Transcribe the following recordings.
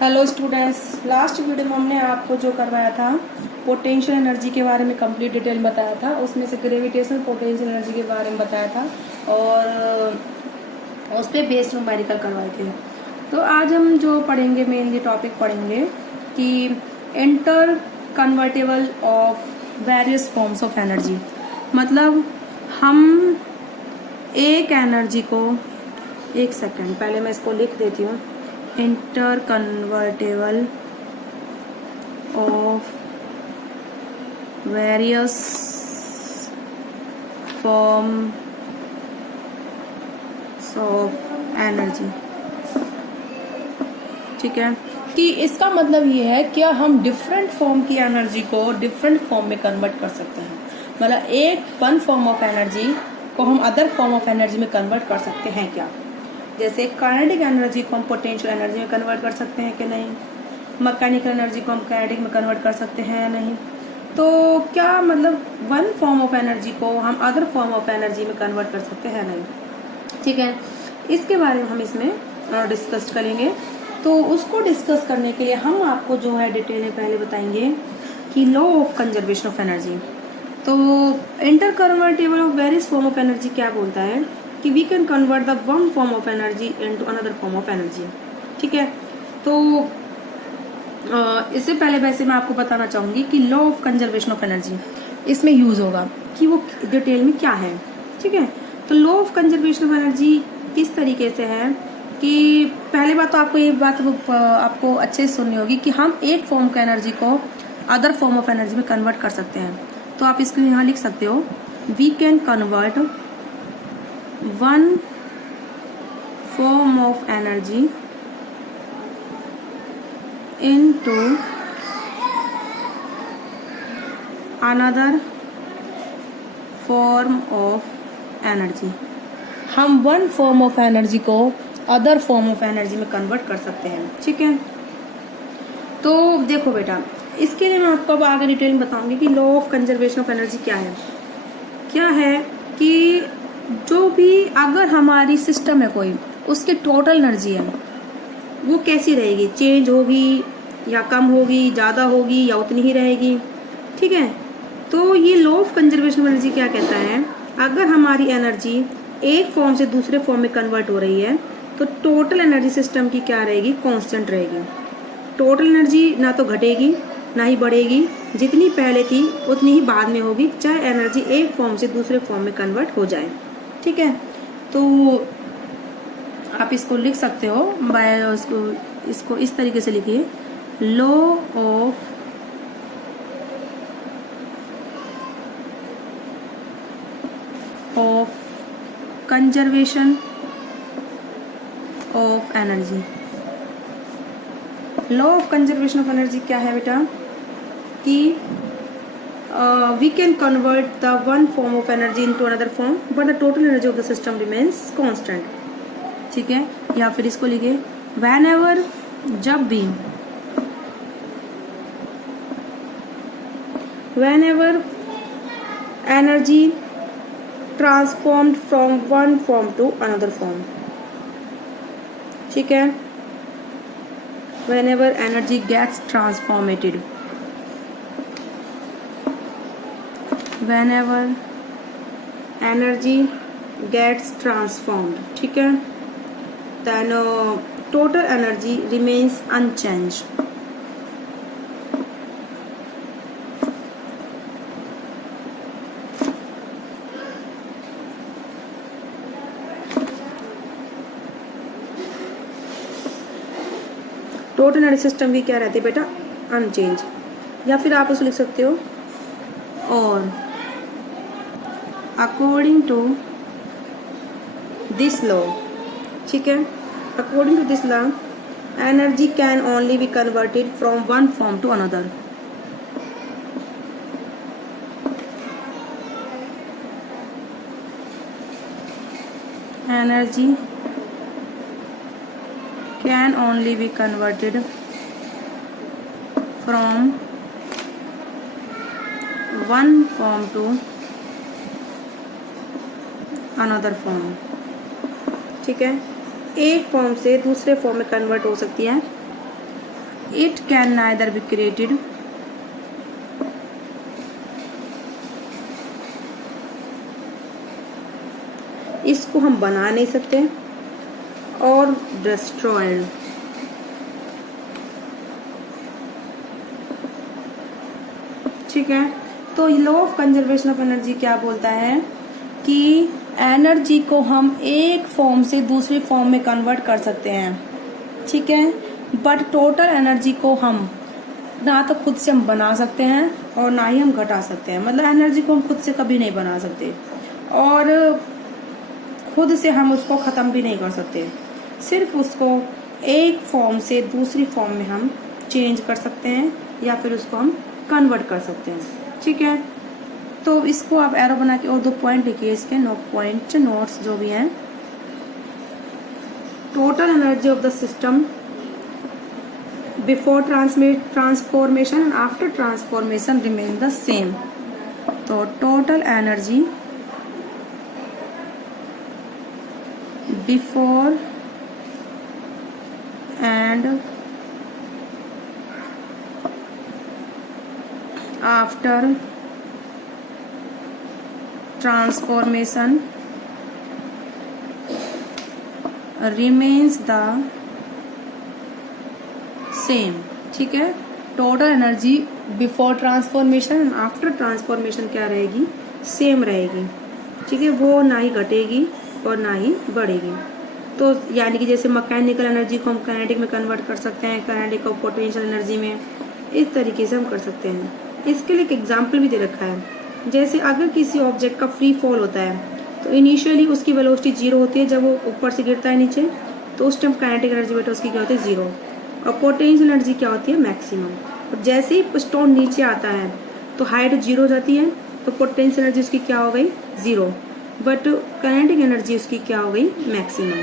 Hello students, last video में हमने आपको जो करवाया था पोटेंशियल एनर्जी के बारे में कंप्लीट डिटेल बताया था। उसमें से ग्रेविटेशनल पोटेंशियल एनर्जी के बारे में बताया था और उस पर बेस्ड न्यूमेरिकल करवाए थे। तो आज हम जो पढ़ेंगे मेनली टॉपिक पढ़ेंगे कि inter convertible of various forms of energy. मतलब हम एक एनर्जी को, एक सेकेंड पहले मैं इसको लिख देती हूँ, inter convertible of various forms of energy. ठीक है, कि इसका मतलब ये है कि हम डिफरेंट फॉर्म की एनर्जी को डिफरेंट फॉर्म में कन्वर्ट कर सकते हैं। मतलब एक वन फॉर्म ऑफ एनर्जी को हम अदर फॉर्म ऑफ एनर्जी में कन्वर्ट कर सकते हैं क्या? जैसे काइनेटिक एनर्जी को हम पोटेंशियल एनर्जी में कन्वर्ट कर सकते हैं कि नहीं, मैकेनिकल एनर्जी को हम काइनेटिक में कन्वर्ट कर सकते हैं या नहीं। तो क्या मतलब वन फॉर्म ऑफ एनर्जी को हम अदर फॉर्म ऑफ एनर्जी में कन्वर्ट कर सकते हैं नहीं। ठीक है, इसके बारे में हम इसमें डिस्कस करेंगे। तो उसको डिस्कस करने के लिए हम आपको जो है डिटेल में पहले बताएंगे कि law of conservation of energy. तो interconvertible of various form of energy क्या बोलता है कि we can convert the one form of energy into another form of energy. ठीक है, तो इससे पहले वैसे मैं आपको बताना चाहूंगी कि law of conservation of energy इसमें यूज होगा कि वो डिटेल में क्या है। ठीक है, तो law of conservation of energy किस तरीके से है कि पहले बात तो आपको ये बात आपको अच्छे से सुननी होगी कि हम एक फॉर्म का एनर्जी को अदर फॉर्म ऑफ एनर्जी में कन्वर्ट कर सकते हैं। तो आप इसको यहाँ लिख सकते हो, we can convert one form of energy into another form of energy। हम वन फॉर्म ऑफ एनर्जी को अदर फॉर्म ऑफ एनर्जी में कन्वर्ट कर सकते हैं। ठीक है, तो देखो बेटा, इसके लिए मैं आपको अब आगे डिटेल में बताऊंगी कि law of conservation of energy क्या है। क्या है कि जो भी अगर हमारी सिस्टम है कोई, उसकी टोटल एनर्जी है वो कैसी रहेगी, चेंज होगी या कम होगी, ज़्यादा होगी या उतनी ही रहेगी। ठीक है, तो ये law of conservation of energy क्या कहता है, अगर हमारी एनर्जी एक फॉर्म से दूसरे फॉर्म में कन्वर्ट हो रही है तो टोटल एनर्जी सिस्टम की क्या रहेगी, कांस्टेंट रहेगी। टोटल एनर्जी ना तो घटेगी ना ही बढ़ेगी, जितनी पहले थी उतनी ही बाद में होगी, चाहे एनर्जी एक फॉर्म से दूसरे फॉर्म में कन्वर्ट हो जाए। ठीक है, तो आप इसको लिख सकते हो बाय इसको इस तरीके से लिखिए, law of conservation of energy. Law of conservation of energy क्या है बेटा कि we can convert the one form of energy into another form but the total energy of the system remains constant। ठीक है, या फिर इसको लिखिए, whenever, जब भी, whenever energy transformed from one form to another form। ठीक है, whenever energy gets transformed, whenever energy gets transformed, ठीक है, then total energy remains unchanged। Total energy system भी क्या रहती है बेटा, अनचेंज। या फिर आप उसको लिख सकते हो, और अकॉर्डिंग टू दिस लॉ, ठीक है, according to this law energy can only be converted from one form to another. Energy can only be converted from one form to another form. ठीक है, एक फॉर्म से दूसरे फॉर्म में convert हो सकती है it can neither be created इसको हम बना नहीं सकते और डिस्ट्रॉयड ठीक है। तो law of conservation of energy क्या बोलता है कि एनर्जी को हम एक फॉर्म से दूसरी फॉर्म में कन्वर्ट कर सकते हैं, ठीक है, बट टोटल एनर्जी को हम ना तो खुद से हम बना सकते हैं और ना ही हम घटा सकते हैं। मतलब एनर्जी को हम खुद से कभी नहीं बना सकते और खुद से हम उसको ख़त्म भी नहीं कर सकते। सिर्फ उसको एक फॉर्म से दूसरी फॉर्म में हम चेंज कर सकते हैं या फिर उसको हम कन्वर्ट कर सकते हैं, ठीक है। तो इसको आप एरो बना के और 2 पॉइंट लिखिए, इसके पॉइंट नोट्स जो भी हैं। Total energy of the system before transformation and after transformation remain the same. तो total energy before and after transformation remains the same, ठीक है। Total energy before transformation and after transformation क्या रहेगी, same रहेगी, ठीक है। वो ना ही घटेगी और ना ही बढ़ेगी। तो यानी कि जैसे मैकेनिकल एनर्जी को हम काइनेटिक में कन्वर्ट कर सकते हैं, काइनेटिक को पोटेंशियल एनर्जी में, इस तरीके से हम कर सकते हैं। इसके लिए एक एग्जाम्पल भी दे रखा है। जैसे अगर किसी ऑब्जेक्ट का फ्री फॉल होता है तो इनिशियली उसकी वेलोसिटी 0 होती है, जब वो ऊपर से गिरता है नीचे तो उस टाइम काइनेटिक एनर्जी बेटा उसकी क्या होती है, 0, और पोटेंशियल एनर्जी क्या होती है, मैक्सिमम। और जैसे ही स्टोन नीचे आता है तो हाइट 0 हो जाती है, तो पोटेंशियल एनर्जी उसकी क्या हो गई, 0, बट काइनेटिक एनर्जी उसकी क्या हो गई, मैक्सिमम,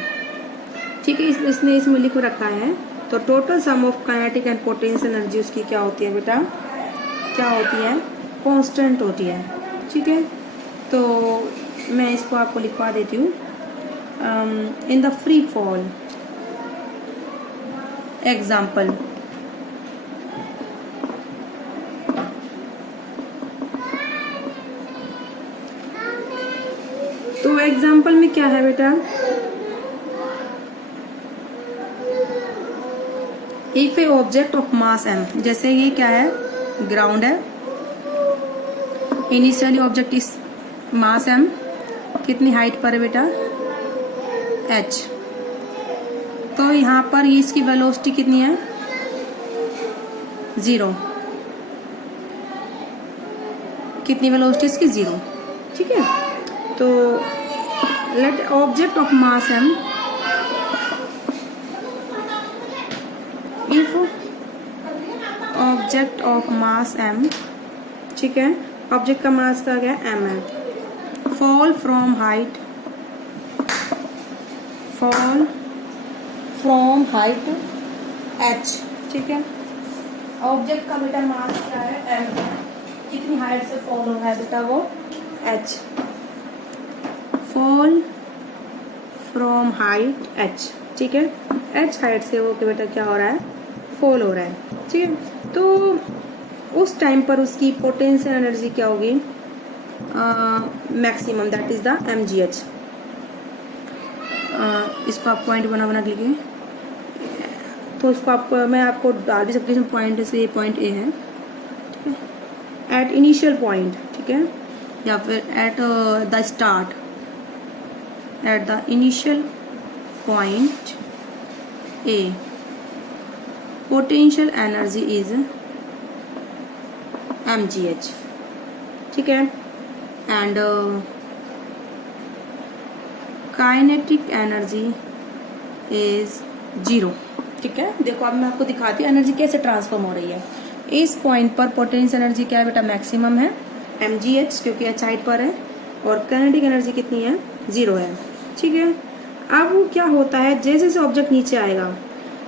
ठीक है। इसने इसमें लिख रखा है। तो total sum of kinetic and potential energy उसकी क्या होती है बेटा, क्या होती है, कांस्टेंट होती है, ठीक है। तो मैं इसको आपको लिखवा देती हूँ। In the free fall example, तो एग्जाम्पल में क्या है बेटा, if A object of mass m, जैसे ये क्या है, ग्राउंड है, इनिशियली ऑब्जेक्ट इस मास m कितनी हाइट पर है बेटा, h, तो यहाँ पर ये इसकी वेलोसिटी कितनी है, 0, कितनी वेलोसिटी इसकी, 0, ठीक है। तो let object of mass m, if object of mass m, ठीक है, ऑब्जेक्ट का मास का क्या m है, फॉल फ्रॉम हाइट h, ठीक है। ऑब्जेक्ट का बेटा मास क्या है, m, कितनी हाइट से फॉल हो रहा है बेटा, वो h, fall from height h, ठीक है, h हाइट से वो बेटा क्या हो रहा है, फॉल हो रहा है, ठीक है। तो उस टाइम पर उसकी पोटेंशियल एनर्जी क्या होगी, maximum, that is the mgh। इसको आप पॉइंट बना के लिखिए। तो इसको आपको मैं आपको डाल भी सकती हूँ पॉइंट से, ये पॉइंट ए है, ठीक है, एट इनिशियल पॉइंट, ठीक है, या फिर at the start, at the initial point A potential energy is mgh, ठीक है, एंड काइनेटिक एनर्जी इज 0, ठीक है। देखो अब मैं आपको दिखाती हूँ एनर्जी कैसे ट्रांसफॉर्म हो रही है। इस पॉइंट पर पोटेंशियल एनर्जी क्या है बेटा, मैक्सिमम है, mgh, क्योंकि h हाइट पर है, और काइनेटिक एनर्जी कितनी है, 0 है, ठीक है। अब क्या होता है, जैसे जैसे ऑब्जेक्ट नीचे आएगा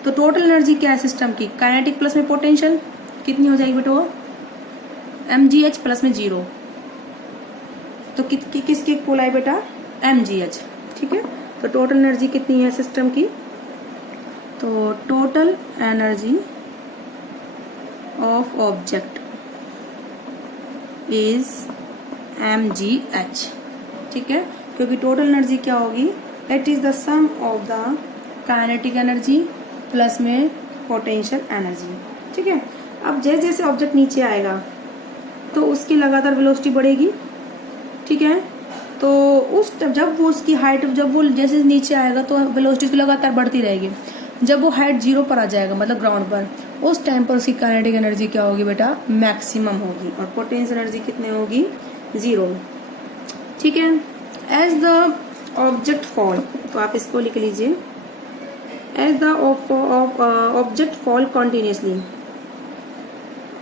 तो टोटल एनर्जी क्या है सिस्टम की, काइनेटिक प्लस में पोटेंशियल कितनी हो जाएगी बेटा, वो mgh प्लस में 0, तो किसकी इक्वल है बेटा, mgh, ठीक है। तो टोटल एनर्जी कितनी है सिस्टम की, तो total energy of object is mgh, ठीक है, क्योंकि टोटल एनर्जी क्या होगी, it is the sum of the kinetic energy plus में पोटेंशियल एनर्जी, ठीक है। अब जैसे जैसे ऑब्जेक्ट नीचे आएगा तो उसकी लगातार वेलोसिटी बढ़ेगी, ठीक है। तो जब वो उसकी हाइट, जब वो जैसे नीचे आएगा तो वेलोसिटी उसकी लगातार बढ़ती रहेगी। जब वो हाइट 0 पर आ जाएगा, मतलब ग्राउंड पर, उस टाइम पर उसकी काइनेटिक एनर्जी क्या होगी बेटा, मैक्सिमम होगी, और पोटेंशियल एनर्जी कितनी होगी, 0, ठीक है। एज द ऑब्जेक्ट फॉल, तो आप इसको लिख लीजिए, as the object fall continuously,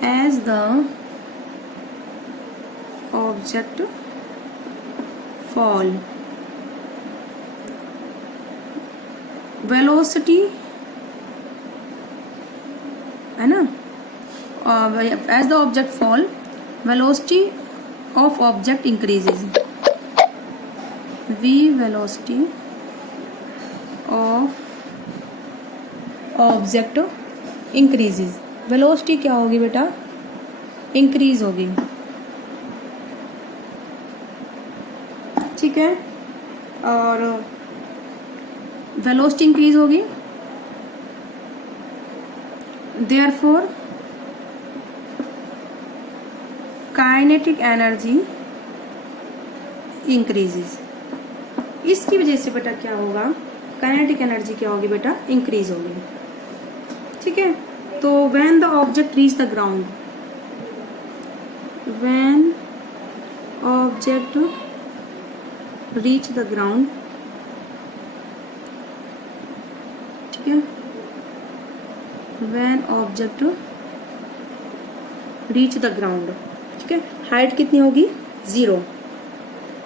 as the object fall velocity, है ना, as the object fall velocity of object increases, v velocity of object increases, velocity क्या होगी बेटा, इंक्रीज होगी, ठीक है। और वेलोसिटी इंक्रीज होगी, देयरफॉर काइनेटिक एनर्जी इंक्रीजेज, इसकी वजह से बेटा क्या होगा, काइनेटिक एनर्जी क्या होगी बेटा, इंक्रीज होगी, ठीक है। तो when the object reach the ground, when object reach the ground, ठीक है, when object reach the ground, ठीक है, हाइट कितनी होगी, 0,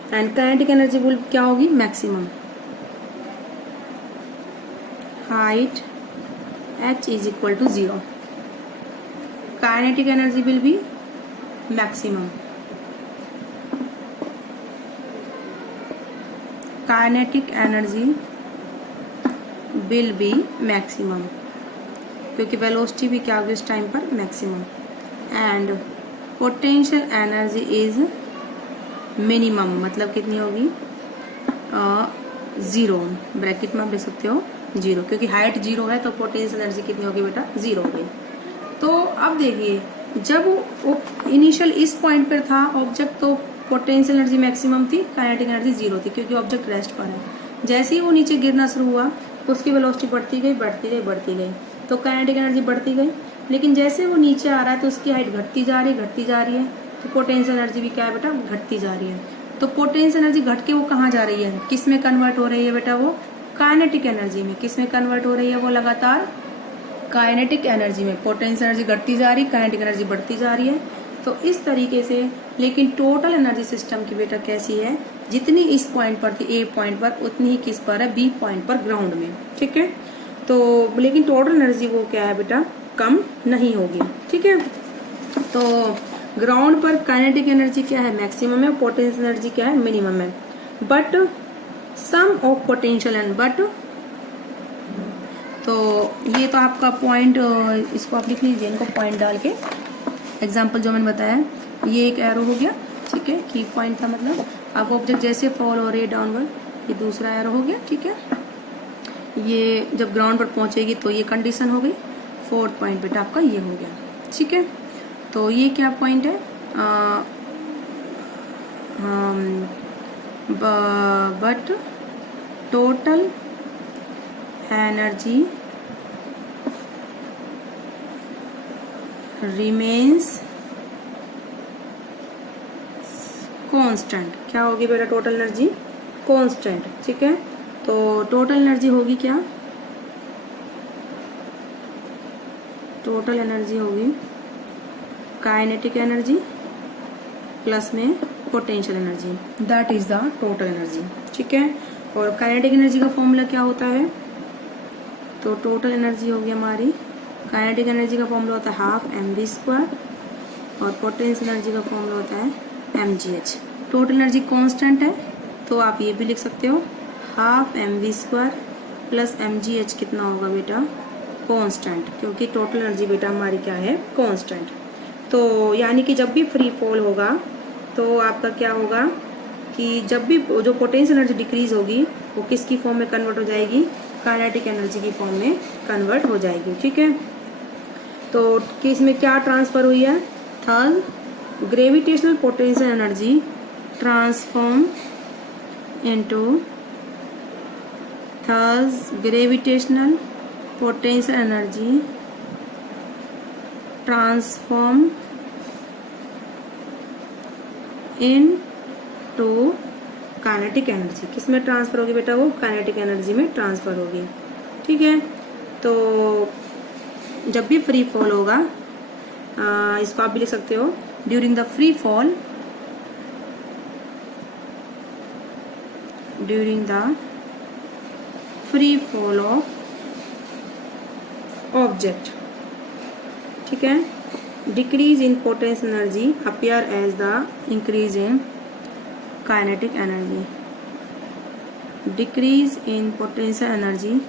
एंड काइनेटिक एनर्जी विल क्या होगी, maximum, height h is equal to 0, kinetic energy will be maximum, kinetic energy will be maximum, क्योंकि velocity भी क्या होगी उस टाइम पर, maximum, and potential energy is minimum, मतलब कितनी होगी, 0, ब्रैकेट में आप देख सकते हो 0, क्योंकि हाइट 0 है तो पोटेंशियल एनर्जी कितनी होगी बेटा, 0 होगी। तो अब देखिए, जब वो इनिशियल इस पॉइंट पर था ऑब्जेक्ट, तो पोटेंशियल एनर्जी मैक्सिमम थी, काइनेटिक एनर्जी 0 थी, क्योंकि ऑब्जेक्ट रेस्ट पर है। जैसे ही वो नीचे गिरना शुरू हुआ उसकी वेलोसिटी बढ़ती गई, बढ़ती गई, बढ़ती गई, तो काइनेटिक एनर्जी बढ़ती गई। लेकिन जैसे वो नीचे आ रहा है तो उसकी हाइट घटती जा रही है, घटती जा रही है, तो पोटेंशियल एनर्जी भी क्या है बेटा, घटती जा रही है। तो पोटेंशियल एनर्जी घट के वो कहाँ जा रही है, किस में कन्वर्ट हो रही है बेटा, वो काइनेटिक एनर्जी में। किस में कन्वर्ट हो रही है वो, लगातार काइनेटिक एनर्जी में। पोटेंशियल एनर्जी घटती जा रही, काइनेटिक एनर्जी बढ़ती जा रही है। तो इस तरीके से, लेकिन टोटल एनर्जी सिस्टम की बेटा कैसी है, जितनी इस पॉइंट पर थी, ए पॉइंट पर, उतनी ही किस पर है, बी पॉइंट पर, ग्राउंड में, ठीक है। तो लेकिन टोटल एनर्जी वो क्या है बेटा, कम नहीं होगी, ठीक है। तो ग्राउंड पर काइनेटिक एनर्जी क्या है, मैक्सिमम है, पोटेंशियल एनर्जी क्या है, मिनिमम है। But sum of potential and but, तो ये तो आपका पॉइंट, इसको आप लिख लीजिए, इनको पॉइंट डाल के, एग्जाम्पल जो मैंने बताया, ये एक एरो हो गया, ठीक है, की पॉइंट था, मतलब आप ऑब्जेक्ट जैसे फॉल हो रही है डाउनवर्ड, ये दूसरा एरो हो गया, ठीक है। ये जब ग्राउंड पर पहुंचेगी तो ये कंडीशन हो गई, फोर्थ पॉइंट बेटा आपका ये हो गया, ठीक है। तो ये क्या पॉइंट है, but total energy remains constant. क्या होगी बेटा, टोटल एनर्जी कांस्टेंट, ठीक है। तो टोटल एनर्जी होगी क्या, टोटल एनर्जी होगी काइनेटिक एनर्जी प्लस में potential energy, that is the total energy, ठीक है। और काइनेटिक एनर्जी का फॉर्मूला क्या होता है, तो टोटल एनर्जी होगी हमारी, काइनेटिक एनर्जी का फॉर्मूला होता है हाफ mv², और पोटेंशियल एनर्जी का फॉर्मूला होता है mgh। टोटल एनर्जी कांस्टेंट है तो आप ये भी लिख सकते हो, हाफ mv² प्लस mgh कितना होगा बेटा, कांस्टेंट, क्योंकि टोटल एनर्जी बेटा हमारी क्या है, कांस्टेंट। तो यानी कि जब भी फ्री फॉल होगा तो आपका क्या होगा कि जब भी जो पोटेंशियल एनर्जी डिक्रीज होगी वो किसकी फॉर्म में कन्वर्ट हो जाएगी, काइनेटिक एनर्जी की फॉर्म में कन्वर्ट हो जाएगी। ठीक है, तो किस में क्या ट्रांसफर हुई है, third gravitational potential energy transform into, third gravitational potential energy transform into kinetic energy. किस में ट्रांसफर होगी बेटा, वो काइनेटिक एनर्जी में ट्रांसफर होगी। ठीक है, तो जब भी फ्री फॉल होगा, इसको आप भी लिख सकते हो, during the free fall, during the free fall of object, ठीक है, decrease in potential energy appear as the increase in kinetic energy, decrease in potential energy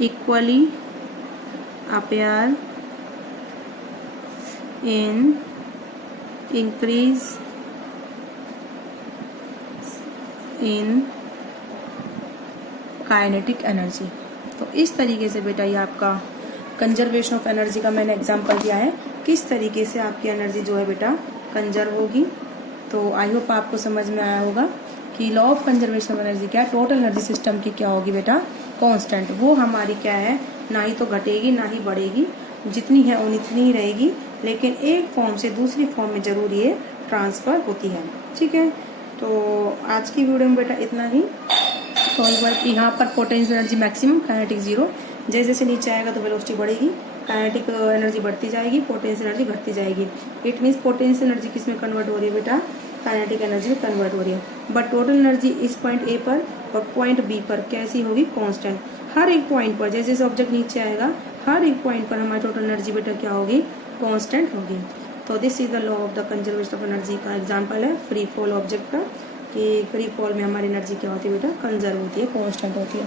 equally appear in increase in kinetic energy. तो इस तरीके से बेटा ये आपका conservation of energy का मैंने एग्जांपल दिया है, किस तरीके से आपकी एनर्जी जो है बेटा कंजर्व होगी। तो आई होप आपको समझ में आया होगा कि law of conservation of energy क्या है, टोटल एनर्जी सिस्टम की क्या होगी बेटा, कांस्टेंट। वो हमारी क्या है, ना ही तो घटेगी ना ही बढ़ेगी, जितनी है उतनी ही रहेगी, लेकिन एक फॉर्म से दूसरी फॉर्म में जरूर ये ट्रांसफर होती है। ठीक है, तो आज की वीडियो में बेटा इतना ही। तो यहाँ पर potential energy maximum, kinetic zero, जैसे जैसे नीचे आएगा तो वेलोसिटी बढ़ेगी, काइनेटिक एनर्जी बढ़ती जाएगी, पोटेंशियल एनर्जी घटती जाएगी। इट मीन्स पोटेंशियल एनर्जी किस में कन्वर्ट हो रही है बेटा, काइनेटिक एनर्जी में कन्वर्ट हो रही है। बट टोटल एनर्जी इस पॉइंट ए पर और पॉइंट बी पर कैसी होगी, कांस्टेंट। हर एक पॉइंट पर जैसे जैसे ऑब्जेक्ट नीचे आएगा, हर एक पॉइंट पर हमारी टोटल एनर्जी बेटा क्या होगी, कांस्टेंट होगी। तो this is the law of the conservation of energy का एग्जाम्पल है फ्री फॉल ऑब्जेक्ट का, कि फ्री फॉल में हमारी एनर्जी क्या होती है बेटा, कंजर्व होती है, कांस्टेंट होती है।